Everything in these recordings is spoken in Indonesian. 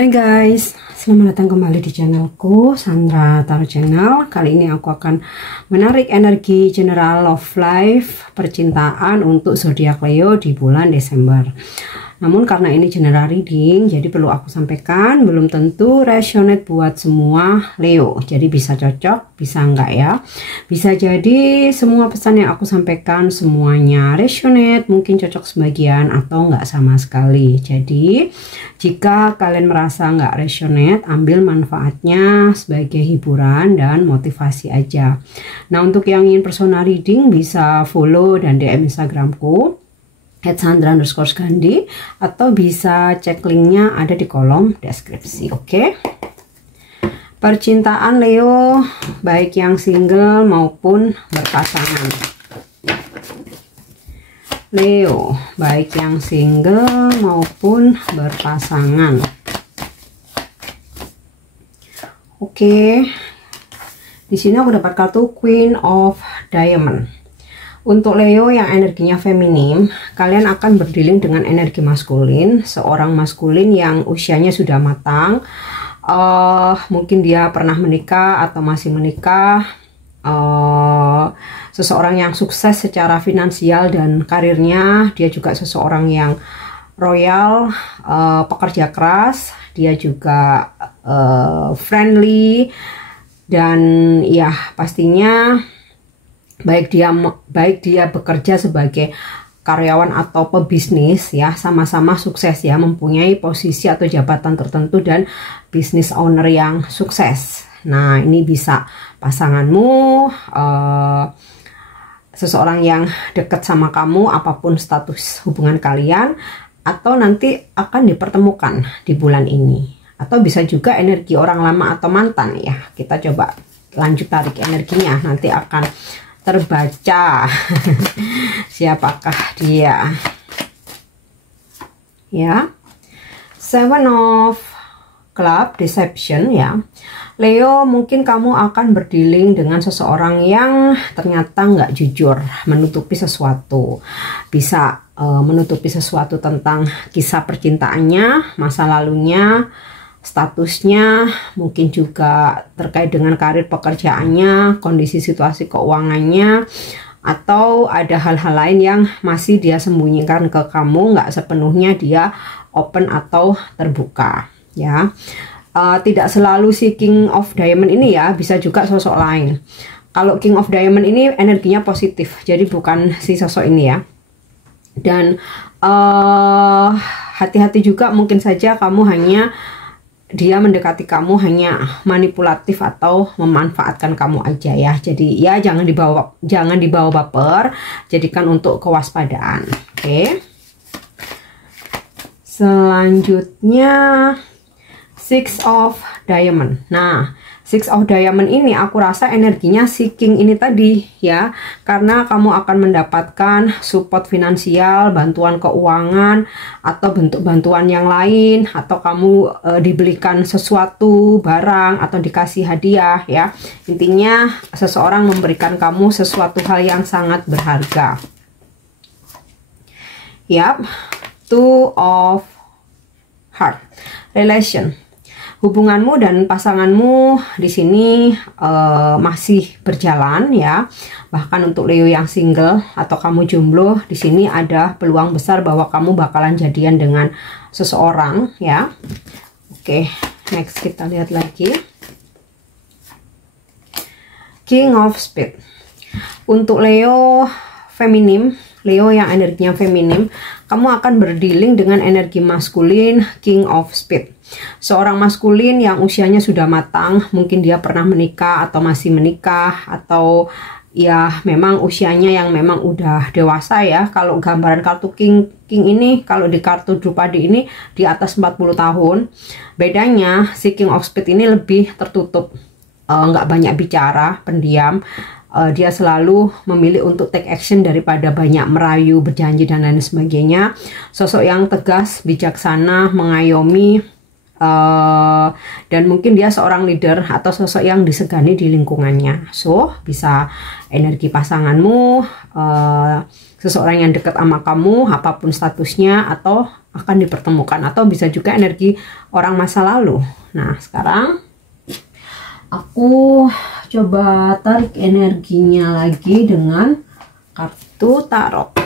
Hai guys, selamat datang kembali di channelku Sandra Tarot Channel. Kali ini aku akan menarik energi general love life percintaan untuk zodiak Leo di bulan Desember. Namun karena ini general reading, jadi perlu aku sampaikan belum tentu resonate buat semua Leo. Jadi bisa cocok, bisa enggak ya. Bisa jadi semua pesan yang aku sampaikan semuanya resonate, mungkin cocok sebagian atau enggak sama sekali. Jadi jika kalian merasa enggak resonate, ambil manfaatnya sebagai hiburan dan motivasi aja. Nah, untuk yang ingin personal reading bisa follow dan DM Instagramku @sandra_skandi atau bisa cek linknya ada di kolom deskripsi. Oke. Percintaan Leo baik yang single maupun berpasangan. Leo baik yang single maupun berpasangan. Oke. Di sini aku dapat kartu Queen of Diamond. Untuk Leo yang energinya feminim, kalian akan berdealing dengan energi maskulin, seorang maskulin yang usianya sudah matang. Mungkin dia pernah menikah atau masih menikah. Seseorang yang sukses secara finansial dan karirnya. Dia juga seseorang yang royal, pekerja keras. Dia juga friendly dan ya pastinya baik dia bekerja sebagai karyawan atau pebisnis ya, sama-sama sukses ya, mempunyai posisi atau jabatan tertentu dan bisnis owner yang sukses. Nah, ini bisa pasanganmu, seseorang yang dekat sama kamu, apapun status hubungan kalian, atau nanti akan dipertemukan di bulan ini. Atau bisa juga energi orang lama atau mantan ya. Kita coba lanjut tarik energinya, nanti akan terbaca siapakah dia ya. Seven of Club, deception ya. Leo, mungkin kamu akan berdealing dengan seseorang yang ternyata nggak jujur, menutupi sesuatu. Bisa menutupi sesuatu tentang kisah percintaannya, masa lalunya, statusnya, mungkin juga terkait dengan karir pekerjaannya, kondisi situasi keuangannya, atau ada hal-hal lain yang masih dia sembunyikan ke kamu, nggak sepenuhnya dia open atau terbuka ya. Tidak selalu si King of Diamond ini ya, bisa juga sosok lain. Kalau King of Diamond ini energinya positif, jadi bukan si sosok ini ya. Dan hati-hati juga, mungkin saja dia mendekati kamu hanya manipulatif atau memanfaatkan kamu aja ya. Jadi ya jangan dibawa baper, jadikan untuk kewaspadaan. Oke. Selanjutnya Six of Diamond. Nah, Six of Diamond ini aku rasa energinya si King ini tadi ya, karena kamu akan mendapatkan support finansial, bantuan keuangan, atau bentuk bantuan yang lain, atau kamu dibelikan sesuatu barang atau dikasih hadiah ya. Intinya seseorang memberikan kamu sesuatu hal yang sangat berharga. Yap, Two of Heart, relation. Hubunganmu dan pasanganmu di sini masih berjalan ya. Bahkan untuk Leo yang single atau kamu jomblo, di sini ada peluang besar bahwa kamu bakalan jadian dengan seseorang ya. Oke, next kita lihat lagi. King of Spades. Untuk Leo feminim, Leo yang energinya feminim, kamu akan berdealing dengan energi maskulin King of Spades. Seorang maskulin yang usianya sudah matang, mungkin dia pernah menikah atau masih menikah, atau ya memang usianya yang memang udah dewasa ya. Kalau gambaran kartu King ini, kalau di kartu Drupadi ini di atas 40 tahun. Bedanya si King of Spades ini lebih tertutup, nggak banyak bicara, pendiam. Dia selalu memilih untuk take action daripada banyak merayu, berjanji dan lain sebagainya. Sosok yang tegas, bijaksana, mengayomi, dan mungkin dia seorang leader atau sosok yang disegani di lingkungannya. So bisa energi pasanganmu, seseorang yang dekat sama kamu, apapun statusnya, atau akan dipertemukan, atau bisa juga energi orang masa lalu. Nah sekarang aku coba tarik energinya lagi dengan kartu tarot.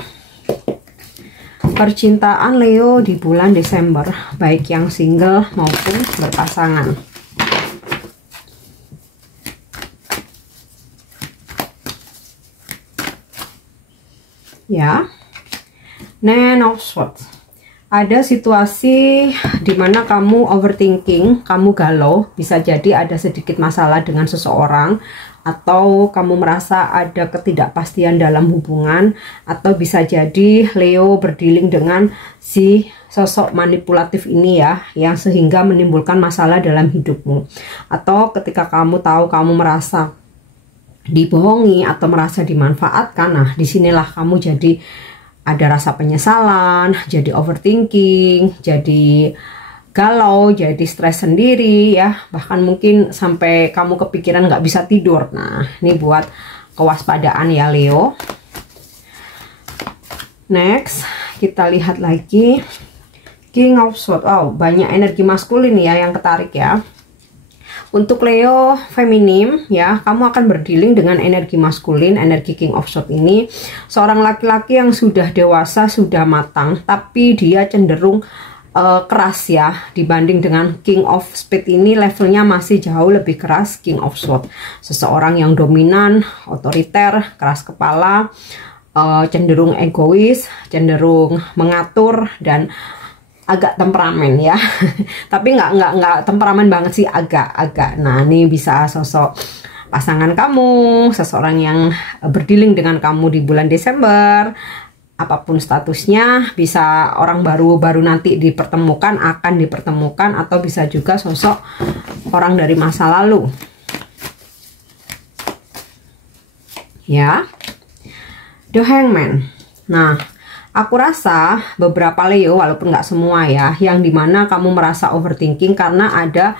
Percintaan Leo di bulan Desember, baik yang single maupun berpasangan. Ya, Nine of Swords. Ada situasi dimana kamu overthinking, kamu galau, bisa jadi ada sedikit masalah dengan seseorang, atau kamu merasa ada ketidakpastian dalam hubungan, atau bisa jadi Leo berdealing dengan si sosok manipulatif ini ya, yang sehingga menimbulkan masalah dalam hidupmu. Atau ketika kamu tahu kamu merasa dibohongi atau merasa dimanfaatkan, nah disinilah kamu jadi ada rasa penyesalan, jadi overthinking, jadi galau, jadi stres sendiri ya, bahkan mungkin sampai kamu kepikiran nggak bisa tidur. Nah ini buat kewaspadaan ya Leo. Next kita lihat lagi King of Swords. Oh, banyak energi maskulin ya yang ketarik ya. Untuk Leo feminim ya, kamu akan berdealing dengan energi maskulin, energi King of Swords ini. Seorang laki-laki yang sudah dewasa, sudah matang, tapi dia cenderung keras ya, dibanding dengan King of Spades ini levelnya masih jauh lebih keras. King of Swords, seseorang yang dominan, otoriter, keras kepala, cenderung egois, cenderung mengatur, dan agak temperamen ya. Tapi nggak temperamen banget sih, agak. Nah ini bisa sosok pasangan kamu, seseorang yang berdealing dengan kamu di bulan Desember. Apapun statusnya, bisa orang baru nanti dipertemukan, akan dipertemukan, atau bisa juga sosok orang dari masa lalu ya. The Hangman. Nah aku rasa beberapa Leo, walaupun nggak semua ya, yang dimana kamu merasa overthinking karena ada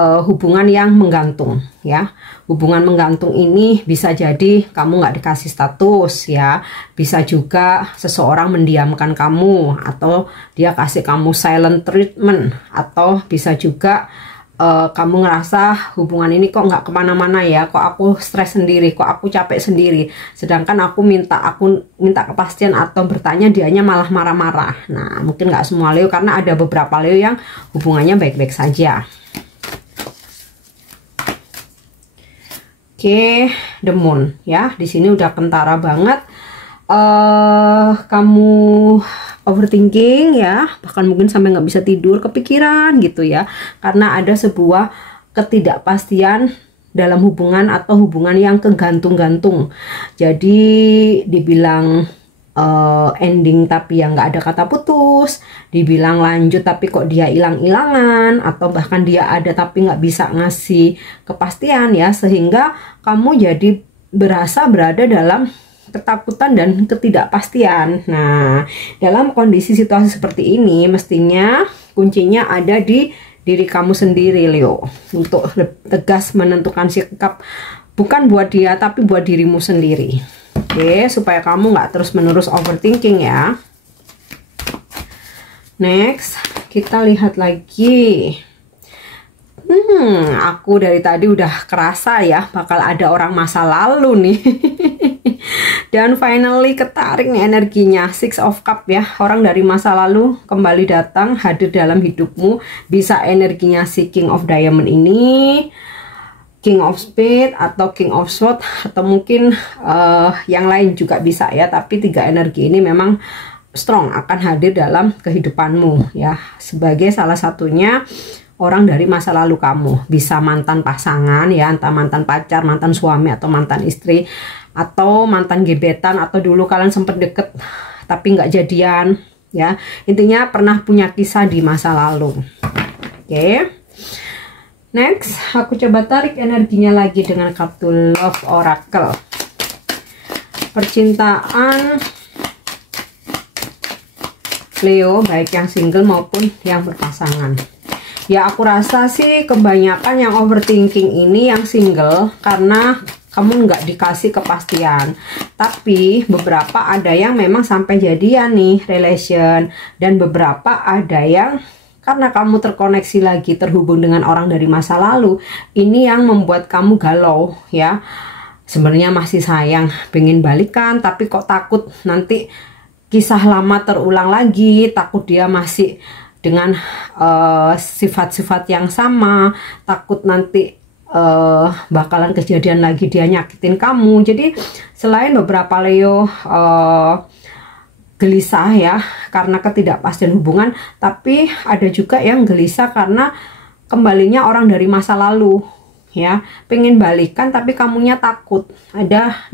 hubungan yang menggantung ya. Hubungan menggantung ini bisa jadi kamu nggak dikasih status ya, bisa juga seseorang mendiamkan kamu, atau dia kasih kamu silent treatment, atau bisa juga kamu ngerasa hubungan ini kok nggak kemana-mana ya, kok aku stres sendiri, kok aku capek sendiri, sedangkan aku minta kepastian atau bertanya, dianya malah marah-marah. Nah mungkin nggak semua Leo, karena ada beberapa Leo yang hubungannya baik-baik saja. Oke, The Moon ya, di sini udah kentara banget. Kamu overthinking ya, bahkan mungkin sampai nggak bisa tidur, kepikiran gitu ya, karena ada sebuah ketidakpastian dalam hubungan, atau hubungan yang kegantung-gantung. Jadi dibilang ending tapi yang nggak ada kata putus, dibilang lanjut tapi kok dia hilang-hilangan, atau bahkan dia ada tapi nggak bisa ngasih kepastian ya, sehingga kamu jadi berada dalam ketakutan dan ketidakpastian. Nah dalam kondisi situasi seperti ini, mestinya kuncinya ada di diri kamu sendiri Leo, untuk tegas menentukan sikap, bukan buat dia tapi buat dirimu sendiri. Oke, supaya kamu nggak terus-menerus overthinking ya. Next, kita lihat lagi. Aku dari tadi udah kerasa ya, bakal ada orang masa lalu nih. Dan finally ketarik nih energinya, Six of Cups ya. Orang dari masa lalu kembali datang, hadir dalam hidupmu. Bisa energinya si King of Diamond ini, King of Spades, atau King of Swords, atau mungkin yang lain juga bisa ya. Tapi tiga energi ini memang strong, akan hadir dalam kehidupanmu ya, sebagai salah satunya orang dari masa lalu kamu. Bisa mantan pasangan ya, entah mantan pacar, mantan suami, atau mantan istri, atau mantan gebetan, atau dulu kalian sempat deket tapi nggak jadian ya. Intinya pernah punya kisah di masa lalu. Oke. Next, aku coba tarik energinya lagi dengan kartu Love Oracle. Percintaan Leo, baik yang single maupun yang berpasangan. Ya aku rasa sih kebanyakan yang overthinking ini yang single karena kamu nggak dikasih kepastian. Tapi beberapa ada yang memang sampai jadian nih relation, dan beberapa ada yang karena kamu terkoneksi lagi, terhubung dengan orang dari masa lalu. Ini yang membuat kamu galau ya. Sebenarnya masih sayang, pengen balikan, tapi kok takut nanti kisah lama terulang lagi, takut dia masih dengan sifat-sifat yang sama, takut nanti bakalan kejadian lagi dia nyakitin kamu. Jadi selain beberapa Leo gelisah ya karena ketidakpastian hubungan, tapi ada juga yang gelisah karena kembalinya orang dari masa lalu ya, pengen balikan tapi kamunya takut,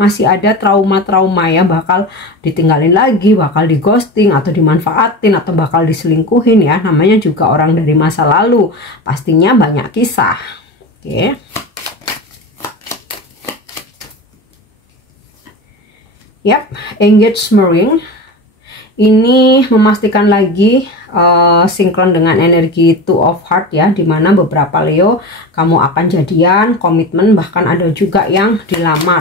masih ada trauma-trauma ya, bakal ditinggalin lagi, bakal di ghosting atau dimanfaatin atau bakal diselingkuhin ya, namanya juga orang dari masa lalu, pastinya banyak kisah. Oke. Yap, engagement ring ini memastikan lagi sinkron dengan energi Two of Heart ya, dimana beberapa Leo kamu akan jadian, komitmen, bahkan ada juga yang dilamar.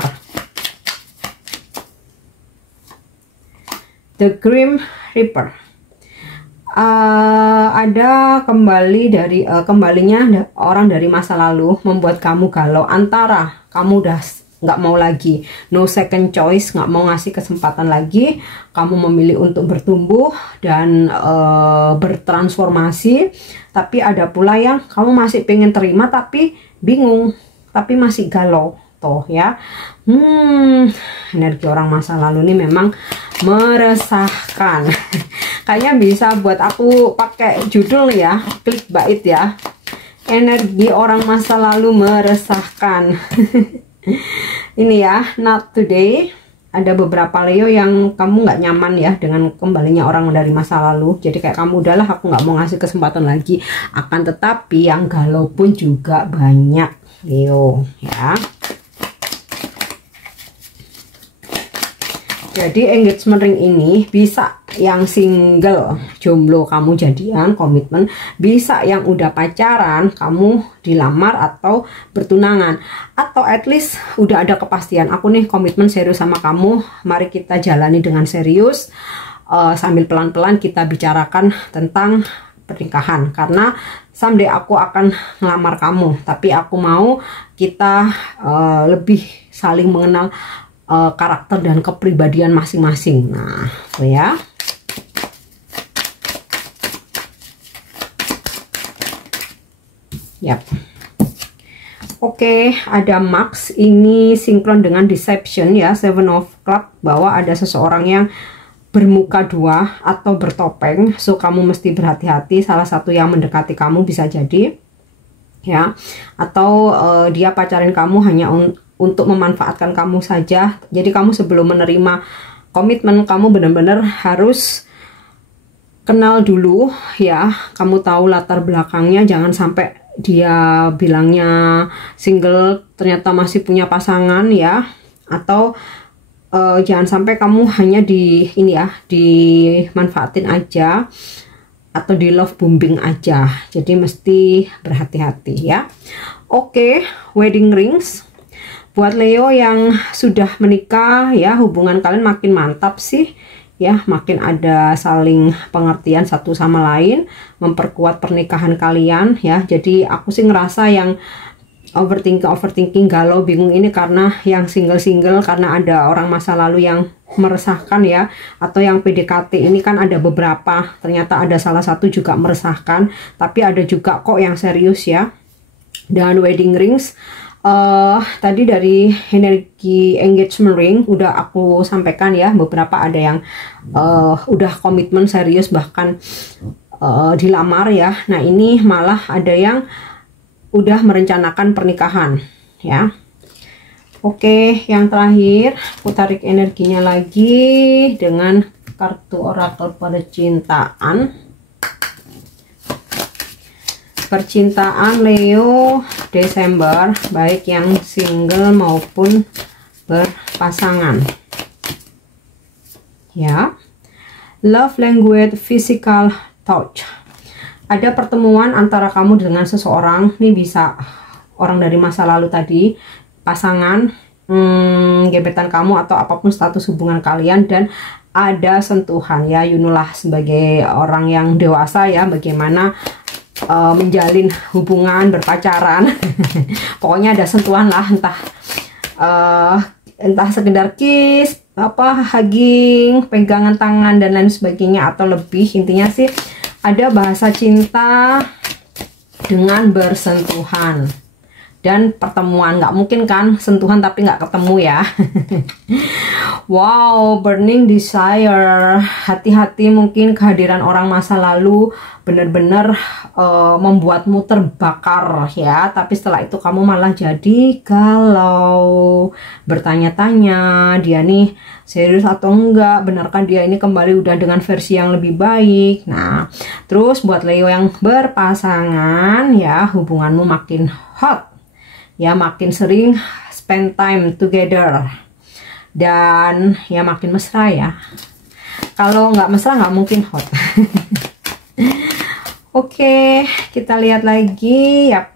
The Grim Reaper, ada kembalinya orang dari masa lalu, membuat kamu galau antara kamu udah nggak mau lagi, no second choice, nggak mau ngasih kesempatan lagi, kamu memilih untuk bertumbuh dan bertransformasi, tapi ada pula yang kamu masih pengen terima tapi bingung, tapi masih galau toh ya. Energi orang masa lalu ini memang meresahkan. Kayaknya bisa buat aku pakai judul ya, clickbait ya, energi orang masa lalu meresahkan. Ini ya, not today. Ada beberapa Leo yang kamu nggak nyaman ya dengan kembalinya orang dari masa lalu. Jadi kayak kamu, udahlah aku nggak mau ngasih kesempatan lagi. Akan tetapi yang galau pun juga banyak Leo ya. Jadi engagement ring ini bisa yang single, jomblo, kamu jadian, komitmen, bisa yang udah pacaran, kamu dilamar atau bertunangan, atau at least udah ada kepastian, aku nih komitmen serius sama kamu, mari kita jalani dengan serius, sambil pelan-pelan kita bicarakan tentang pernikahan, karena someday aku akan ngelamar kamu, tapi aku mau kita lebih saling mengenal karakter dan kepribadian masing-masing. Nah, itu ya. Yap. Oke, ada Max, ini sinkron dengan deception ya, Seven of Club, bahwa ada seseorang yang bermuka dua atau bertopeng, so kamu mesti berhati-hati, salah satu yang mendekati kamu bisa jadi ya, atau dia pacarin kamu hanya untuk memanfaatkan kamu saja. Jadi kamu sebelum menerima komitmen, kamu benar-benar harus kenal dulu ya, kamu tahu latar belakangnya, jangan sampai dia bilangnya single ternyata masih punya pasangan ya, atau jangan sampai kamu hanya dimanfaatin aja atau di love bombing aja. Jadi mesti berhati-hati ya. Oke, wedding rings buat Leo yang sudah menikah ya, hubungan kalian makin mantap sih ya, makin ada saling pengertian satu sama lain, memperkuat pernikahan kalian ya. Jadi aku sih ngerasa yang overthinking, galau, bingung ini karena yang single karena ada orang masa lalu yang meresahkan ya, atau yang PDKT ini kan ada beberapa, ternyata ada salah satu juga meresahkan, tapi ada juga kok yang serius ya. Dan wedding rings, tadi dari energi engagement ring udah aku sampaikan ya, beberapa ada yang udah komitmen serius, bahkan dilamar ya. Nah ini malah ada yang udah merencanakan pernikahan ya. Oke, yang terakhir aku tarik energinya lagi dengan kartu orakel percintaan. Percintaan Leo Desember, baik yang single maupun berpasangan ya. Love language, physical touch. Ada pertemuan antara kamu dengan seseorang, ini bisa orang dari masa lalu tadi, pasangan, gebetan kamu atau apapun status hubungan kalian, dan ada sentuhan ya. You know lah, sebagai orang yang dewasa ya, bagaimana menjalin hubungan, berpacaran. Pokoknya ada sentuhan lah, entah sekedar kiss, hugging, pegangan tangan dan lain sebagainya, atau lebih. Intinya sih ada bahasa cinta dengan bersentuhan dan pertemuan. Nggak mungkin kan sentuhan tapi nggak ketemu ya. Wow, burning desire. Hati-hati, mungkin kehadiran orang masa lalu benar-benar membuatmu terbakar ya. Tapi setelah itu kamu malah jadi galau, bertanya-tanya dia nih serius atau enggak, benarkah dia ini kembali udah dengan versi yang lebih baik. Nah, terus buat Leo yang berpasangan ya, hubunganmu makin hot ya, makin sering spend time together, dan ya makin mesra ya. Kalau nggak mesra nggak mungkin hot. Oke, kita lihat lagi ya,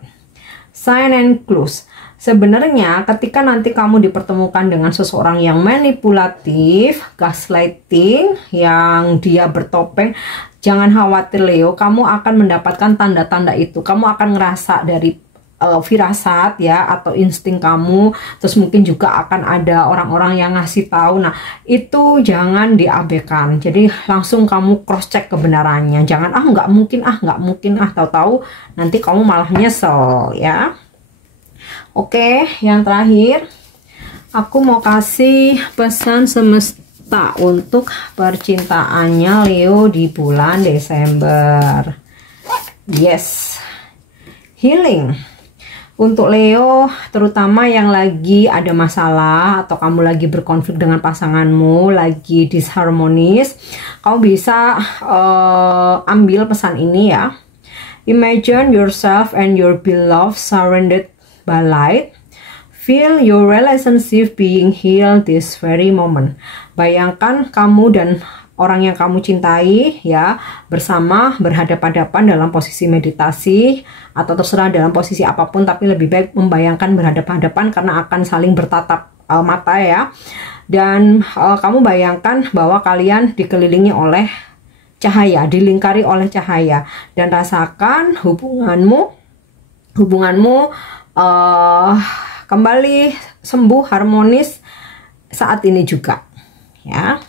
sign and clues. Sebenarnya ketika nanti kamu dipertemukan dengan seseorang yang manipulatif, gaslighting, yang dia bertopeng, jangan khawatir Leo, kamu akan mendapatkan tanda-tanda itu. Kamu akan ngerasa dari firasat ya, atau insting kamu. Terus mungkin juga akan ada orang-orang yang ngasih tahu. Nah, itu jangan diabaikan. Jadi langsung kamu cross check kebenarannya. Jangan nggak mungkin, tahu-tahu nanti kamu malah nyesel ya. Oke, yang terakhir aku mau kasih pesan semesta untuk percintaannya Leo di bulan Desember. Yes, healing untuk Leo, terutama yang lagi ada masalah atau kamu lagi berkonflik dengan pasanganmu, lagi disharmonis. Kamu bisa ambil pesan ini ya. Imagine yourself and your beloved surrounded by light. Feel your relationship being healed this very moment. Bayangkan kamu dan orang yang kamu cintai ya bersama berhadapan-hadapan dalam posisi meditasi atau terserah dalam posisi apapun, tapi lebih baik membayangkan berhadapan-hadapan karena akan saling bertatap mata ya. Dan kamu bayangkan bahwa kalian dikelilingi oleh cahaya, dilingkari oleh cahaya, dan rasakan hubunganmu kembali sembuh, harmonis saat ini juga ya.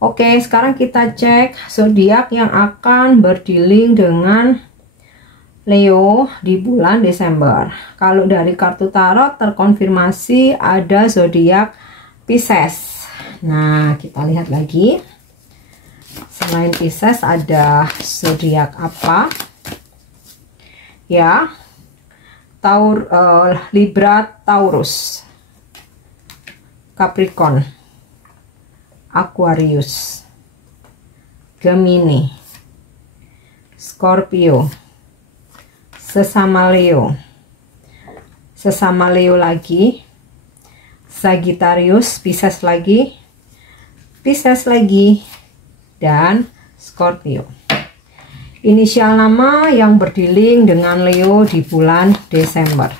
Oke, sekarang kita cek zodiak yang akan berdealing dengan Leo di bulan Desember. Kalau dari kartu tarot terkonfirmasi ada zodiak Pisces. Nah, kita lihat lagi. Selain Pisces ada zodiak apa? Ya. Libra, Taurus, Capricorn, Aquarius, Gemini, Scorpio, sesama Leo lagi, Sagittarius, Pisces lagi, dan Scorpio. Inisial nama yang berdealing dengan Leo di bulan Desember.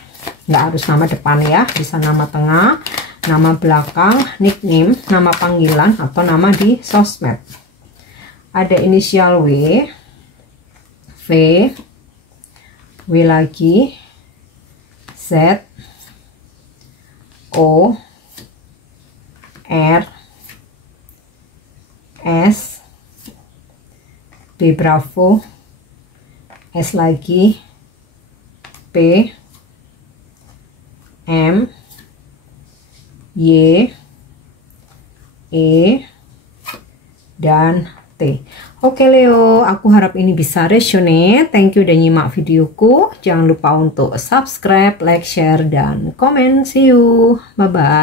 Nggak harus nama depan ya, bisa nama tengah, nama belakang, nickname, nama panggilan, atau nama di sosmed. Ada inisial W, V, W lagi, Z, O, R, S, B Bravo, S lagi, P, M, Y, E, dan T. Oke Leo, aku harap ini bisa resonate. Thank you udah nyimak videoku. Jangan lupa untuk subscribe, like, share, dan komen. See you. Bye-bye.